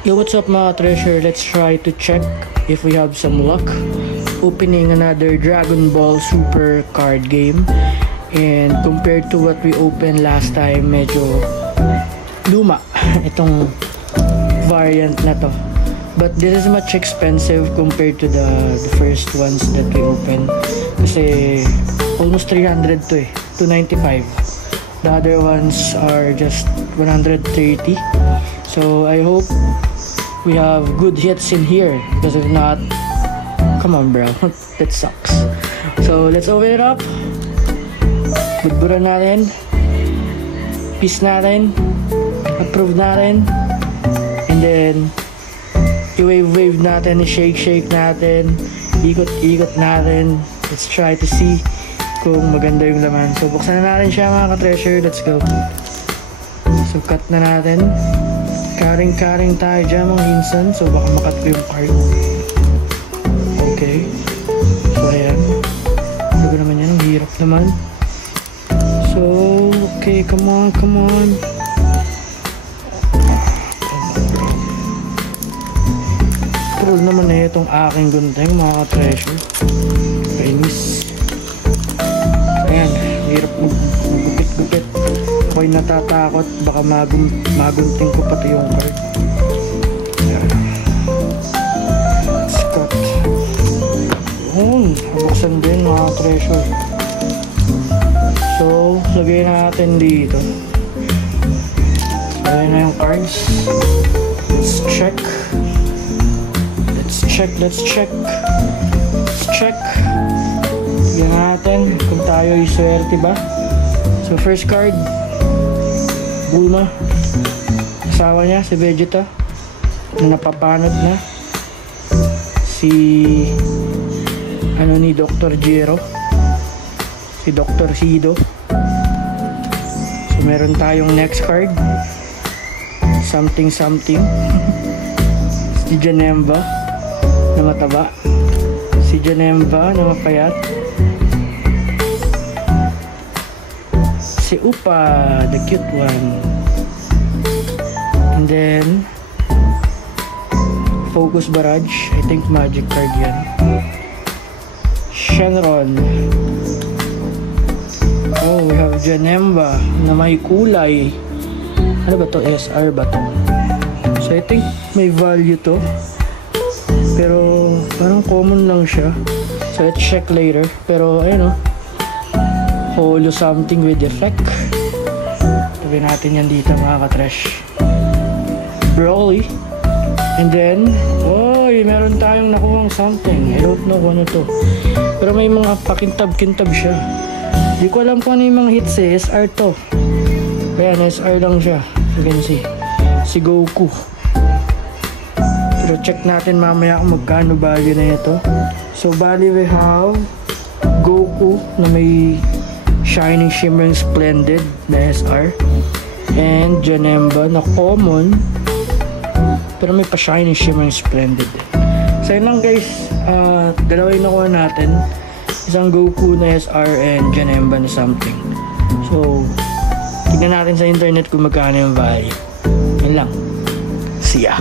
Yo, what's up mga treasure? Let's try to check if we have some luck opening another Dragon Ball Super card game. And compared to what we opened last time, medyo luma itong variant na to. But this is much expensive compared to the first ones that we opened. Kasi almost 300 to eh, 295. The other ones are just 130. So I hope we have good hits in here, because if not, come on bro, that sucks. So let's open it up. Budburan natin, peace natin, approve natin, and then i-wave natin, i-shake natin, ikot natin. Let's try to see kung maganda yung laman. So buksan na natin siya mga ka-treasure. Let's go. So cut na natin. Karing tayo dyan mga hinsan. So baka makat ko yung card. Okay. So ayan. Ano ba naman yan? Ang hirap naman. So okay, come on. Troll naman na itong aking gunting mga ka-treasure. Kainis. Ayan, hirap magupit-gupit. Ako'y natatakot, baka magunting ko pati yung card. Ayan. Scott. Yun, buksan din mga treasure. So, lagay natin dito. So, ayan na yung cards. Let's check. Tignan natin kung tayo ay swerte ba. So first card, Bulma. Asawa niya si Vegeta na napapanot na. Si ni Dr. Gero, si Dr. Sido. So meron tayong next card, something si Janemba na mataba, si Janemba na mapayat, si Upa, the cute one, and then Focus Barrage, I think magic card yan. Shenron. Oh, we have Janemba na may kulay. Ano ba to? SR ba to? So I think may value to, pero parang common lang siya. So let's check later. Pero ayun o, holo something with effect. Tabi natin yan dito mga ka-trash. Broly. And then meron tayong nakuhang something. I don't know kung ano to, pero may mga pakintab-kintab siya. Di ko alam kung ano yung mga hits eh. SR to. Ayan, SR lang siya. You can see si Goku. Pero check natin mamaya kung magkano value na ito. So bali we have Goku na may Shining Shimmering Splendid na SR, and Janemba na common pero may pa Shining Shimmering Splendid. So yun lang guys, dalawa yung nakuha natin, isang Goku na SR and Janemba na something. So tignan natin sa internet kung magkano yung value. Yun lang. See ya.